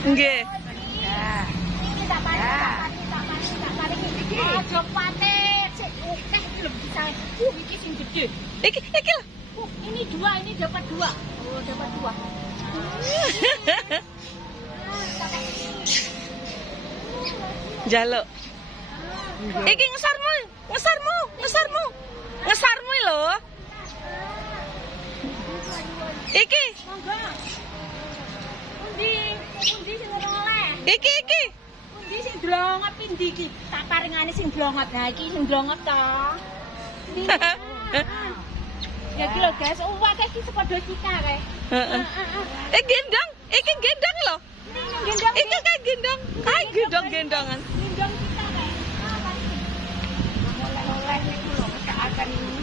Nggih. Ya. Iki tak paring, tak paring iki. Aja patek, sik akeh iki lho bisa. Iki sing gede. Iki lho. Ini 2, ini dapat 2. Oh, dapat 2. Jaluk. Iki ngesarmu lho. Iki. Monggo. Pundi sing oleh? Iki. Pundi sing dlongot pundi iki? Tak paringane sing dlongot. Nah, iki sing dlongot to. Ya iki lho, guys. Akeh iki sepadha kita kae. Heeh. Gendong. Iki gendong lho. Gendong. Iki kayak gendong. Kayak gendong-gendongan. Gendong kita kae. Oleh-oleh niku lho, keakan ini.